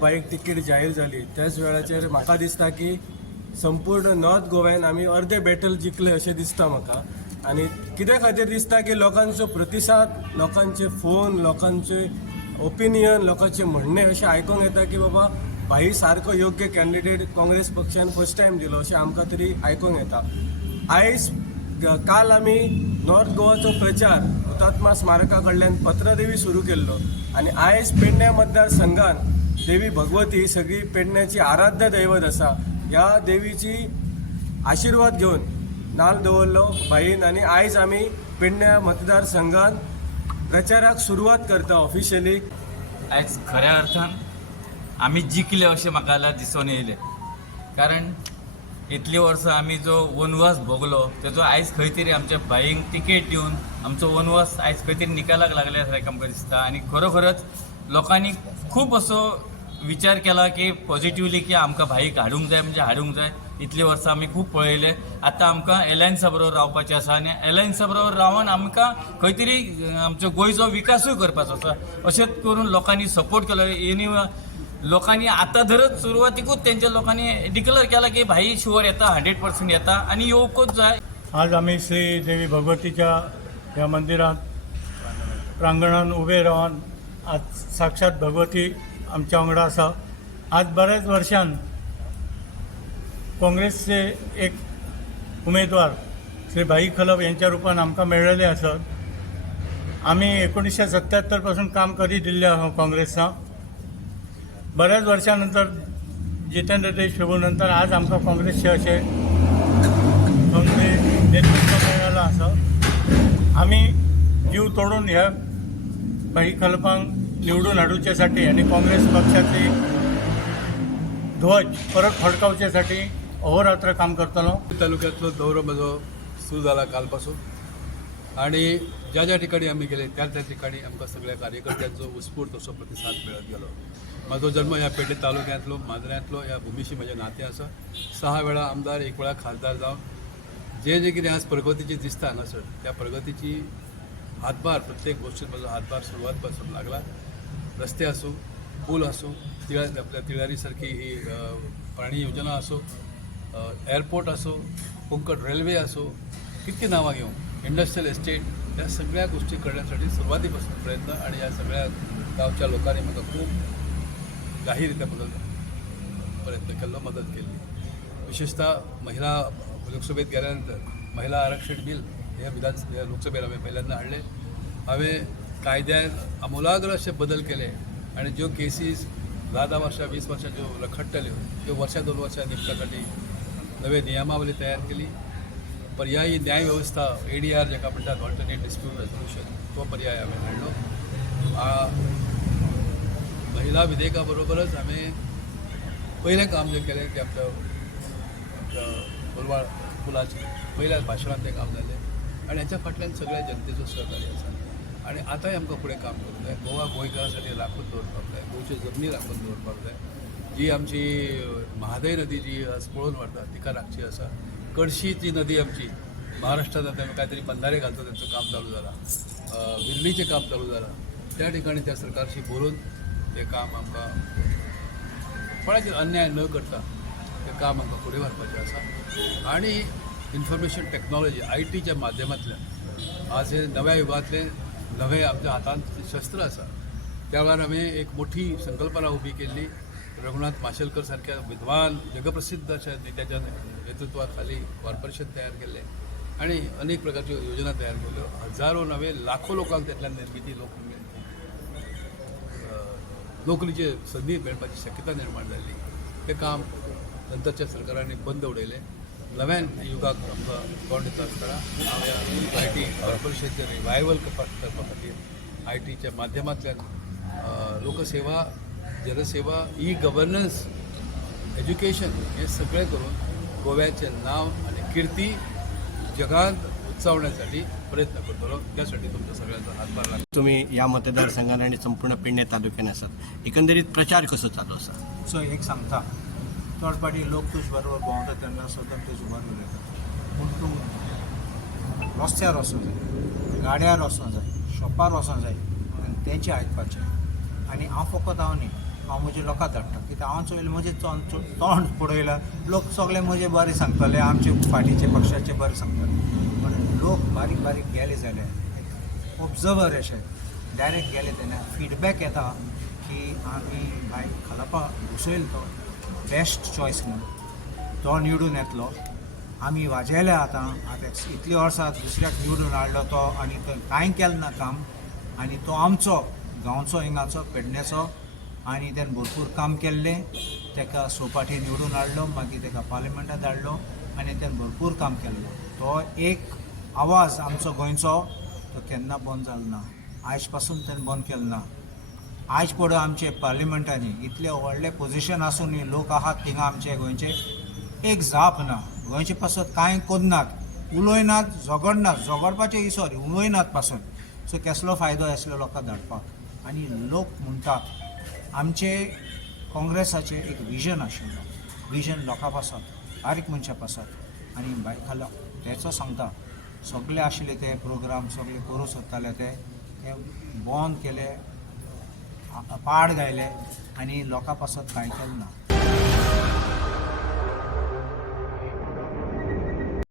Bike ticket जाहीर जाली त्याच वेळाचेर म्हाका दिसता की संपूर्ण नॉर्थ गोव्यान आमी अर्धे बॅटल जिखले अशें दिसता म्हाका. आनी कित्या खातीर दिसता की लोकांचो प्रतिसाद, लोकांचे फोन, लोकांचे ओपिनियन, लोकांचे म्हणणे अशें आयकूंक येता की बाबा भाई सारको योग्य कॅन्डिडेट काँग्रेस पक्षान फर्स्ट टायम दिलो अशें आमकां तरी आयकूंक येता. आयज काल आमी नॉर्थ गोवाचो प्रचार हुतात्मा स्मारका कडल्यान पत्रदेवी सुरू केल्लो आनी आयज पेडण्या मतदारसंघात देवी भगवती सगळी पेडण्याची आराध्य दैवत आसा. ह्या देवीची आशिर्वाद घेवन नाल्ल दवरलो भाईन आनी आयज आमी पेडण्या मतदारसंघात प्रचाराक सुरवात करता ऑफिशियली. आयज खऱ्या अर्थान आमी जिखले अशें म्हाका दिसून येयलें. कारण इतली वर्सां आमी जो वनवास भोगलो तेजो आयज खंय तरी आमच्या भाईंक तिकेट दिवन आमचो वनवास आयज खंय तरी निकालाक लागल्या सारकें आमकां दिसता. आनी खरोखरच लोकांनी खूब असो विचार केला की पॉझिटिव्हली की आमकां भाईक हाडूंक जाय म्हणजे हाडूंक जाय. इतली वर्सां आमी खूब पळयले. आतां आमकां एलायन्सा बरोबर रावपाचें आसा आनी एलायन्सा बरोबर रावन आमकां खंय तरी आमचो गोंयचो विकासूय करपाचो आसा. अशेंच करून लोकांनी सपोर्ट केलो. एनी लोकांनी आतां धरत सुरवातीकूच तेंच्या लोकांनी डिक्लेअर केला की भाई शुअर येता, 100% येता आनी येवकूच जाय. आज आम्ही श्री देवी भगवतीच्या ह्या मंदिरात प्रांगणात उभे रावन आज साक्षात भगवती आमच्या वांगडा आसा. आज बऱ्याच वर्षान काँग्रेसचे एक उमेदवार श्री भाई खलप यांच्या रूपान आमकां मेळ्ळेले आसत. आमी 1977 पासून काम करीत दिल्ले आहोत काँग्रेसां. बऱ्याच वर्षानंतर जितेंद्र देश प्रभूनंतर आज आमकां काँग्रेसचे असे नेतृत्व मेळ्ळेलं आसा. आमी जीव तोडून ह्या भाई खलपांक निवडून हाडूच्यासाठी आणि काँग्रेस पक्षाचे ध्वज परत फडकावच्यासाठी अहोरात्र काम करतलो. तालुक्यातलो दौरो म्हजो सुरू जाला काल पासून आणि ज्या ज्या ठिकाणी आम्ही गेले त्या त्या ठिकाणी आमकां सगळ्या कार्यकर्त्यांचो उत्स्फूर्त असो प्रतिसाद मेळत गेलो. माझो जन्म ह्या पेडणे तालुक्यांतलो माजऱ्यांतलो ह्या भुमीशी म्हजें नातें आसा. 6 वेळा आमदार, 1 वेळा खासदार जावन जे कितें आज प्रगतीची दिसता हांगासर त्या प्रगतीची हातभार प्रत्येक गोष्टीत म्हजो हातभार सुरवात पासून लागला. रस्ते आसूं, पूल आसूं, आपल्या तिळारी सारकी ही पाणी योजना आसूं, एअरपोर्ट आसूं, कोंकण रेल्वे आसूं, कितकी नांवां घेवं, इंडस्ट्रियल एस्टेट, ह्या सगळ्या गोष्टी करण्यासाठी सुरवातीपासून प्रयत्न आणि या सगळ्या गावच्या लोकांनी म्हाका खूब जाहीररित्या प्रयत्न केल्लो, मदत केली. विशेषतः महिला लोकसभेत गेल्यानंतर महिला आरक्षण बिल हे लोकसभेत हांवें पहिल्यांदा हाडले. हांवें कायद्यात आमूलाग्र असे बदल केले आणि ज्यो केसीस 10 वर्सां 20 वर्सां ज्यो रखडटल्यो त्यो वर्सां 2 वर्सां निपटासाठी नवे नियमावली तयार केली. पर्यायी न्याय व्यवस्था ADR जाका म्हणटात, ऑल्टरनेट डिस्प्यूट रेझोल्युशन, तो पर्याय हांवें हाडलो. महिला विधेयका बरोबरच हांवें पयलें काम जें केलें तें आमच्या कोलवाळ पुलाचें पयल्या भाशणांत तें काम जालें आनी हाच्या फाटल्यान सगळ्या जनतेचो सहकार्य आसा. आणि आतांय आमकां फुडें काम करूंक जाय. गोवा गोंयकारांसाठी राखून दवरपाक जाय, गोंयच्यो जमनी राखून दवरपाक जाय. जी आमची महादय नदी जी आज पळोवन व्हरता तिका राखची आसा. कडशीची नदी आमची महाराष्ट्रात आता काय तरी बंधारे घालतो त्यांचं काम चालू झालं, विल्लीचें काम चालू झालं. त्या ठिकाणी त्या सरकारशी बोलून ते काम आमकां कोणाचेर अन्याय न करता तें काम आमकां फुडें व्हरपाचें आसा. आणि इन्फॉर्मेशन टेक्नॉलॉजी IT माध्यमांतल्यान आज हे नव्या युगांतले नवे आमच्या हातांत शस्त्र आसा. त्या वेळार हांवें एक मोठी संकल्पना उबी केल्ली. रघुनाथ माशेलकर सारख्या विद्वान जगप्रसिद्ध अशा नेत्याच्या नेतृत्वा खाली कॉर्पोरेशन तयार केले आणि अनेक प्रकारच्यो योजना तयार केल्यो. हजारो नवे लाखो लोकांक त्यातल्यान निर्मिती नोकरीचे संधी मेळपाची शक्यता निर्माण जाल्ली. तें काम नंतरच्या सरकारांनी बंद उडयलें. नव्यान युगाक आमकां तोंड दिता आसतना हांवें IT कॉर्पोरेशनचें रिवायवल करपा खातीर ITच्या माध्यमांतल्यान लोकसेवा, जनसेवा, गव्हर्नन्स, एज्युकेशन हे सगळें करून गोव्याचें नांव आनी कीर्ती जगांत उंचावण्यासाठी प्रयत्न करतलो. त्यासाठी तुमच्या सगळ्यांचा हातभार लागतो. तुम्ही या मतदारसंघात आणि संपूर्ण पेडणे तालुक्यात आसात. एकंदरीत प्रचार कसो चालू आसा? सो एक सांगता, चड फाटी लोक तुजे बरोबर भोंवता तेन्ना सदां तुजे जुबान उलयता, पूण तूं रस्त्यार वचूंक जाय, गाड्यार वचूंक जाय, शॉपार वचूंक जाय आनी तेंचें आयकपाचें. आनी हांव फकत हांव न्ही, हांव म्हज्या लोकां धाडटा कित्याक हांव चोयलें म्हजें तोंड पळयलां लोक सगळे म्हजें बरें सांगताले आमचे फाटीचे पक्षाचे बरें सांगताले पण लोक बारीक बारीक गेले जाल्यार ऑब्जर्वर अशे डायरेक्ट गेले तेन्ना फिडबॅक येता की आमी भाई खालापा घुसयलो तो बेस्ट चॉयस म्हणून तो निवडून येतलो आमी वाजयल्या आतां इतली वर्सां दुसऱ्याक निवडून हाडलो तो आनी तो कांय केलें ना काम आनी तो आमचो गांवचो हिंगाचो पेडण्याचो आनी तेणें भरपूर काम केल्लें ताका सोपाटी निवडून हाडलो मागीर ताका पार्लिमेंटात धाडलो आनी तेणें भरपूर काम केल्लो तो एक आवाज आमचो गोंयचो तो केन्ना बंद जालो ना आयज पासून तेणें बंद केलो ना आयज पडो आमचे पार्लिमेंटांनी इतले व्हडले पोजिशन आसूनय लोक आहात थिंगा आमचे गोंयचे एक जाप ना गोंयचे पासून कांय कोन्नात उलोयनात झगडनात झगडपाचे सॉरी उलोयनात पासून सो कसलो फायदो असलो लोकांक धाडपाक आनी लोक म्हणटात आमचे काँग्रेसाचे एक विजन आशिल्लो विजन लोकां पासत बारीक मनशां पासत आनी भाई खाला तेचो सांगता सगळे आशिल्ले ते प्रोग्राम सगळे करूं सोदताले ते बंद केले पाड गायले आनी लोकां पासत कांय केलें ना